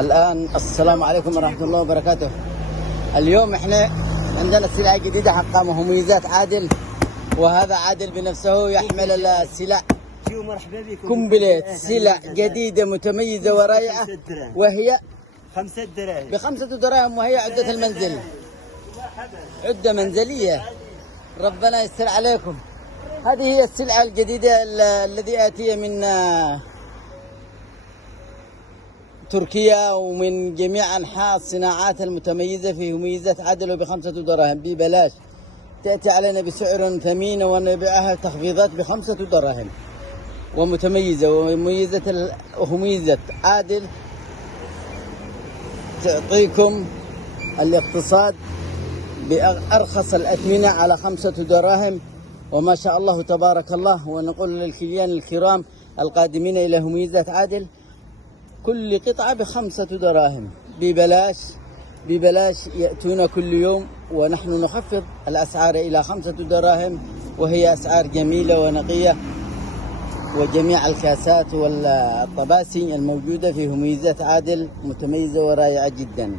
الآن السلام عليكم ورحمة الله وبركاته. اليوم احنا عندنا سلعة جديدة حقها مميزات عادل، وهذا عادل بنفسه يحمل السلع مرحبا بكم. كومبليت، سلع جديدة متميزة ورائعة، وهي 5 دراهم ب5 دراهم، وهي عدة المنزل، عدة منزلية. ربنا يستر عليكم. هذه هي السلعة الجديدة الذي آتية من تركيا ومن جميع أنحاء الصناعات المتميزة في مميزات عادل، وب5 دراهم ببلاش. تأتي علينا بسعر ثمين ونبيعها تخفيضات ب5 دراهم، ومتميزة ومميزة عادل تعطيكم الاقتصاد بأرخص الأثمنة على 5 دراهم، وما شاء الله تبارك الله. ونقول للكليان الكرام القادمين إلى مميزات عادل كل قطعة ب5 دراهم ببلاش يأتون كل يوم، ونحن نخفض الأسعار إلى 5 دراهم، وهي أسعار جميلة ونقية. وجميع الكاسات والطباسي الموجودة في مميزات عادل متميزة ورائعة جدا.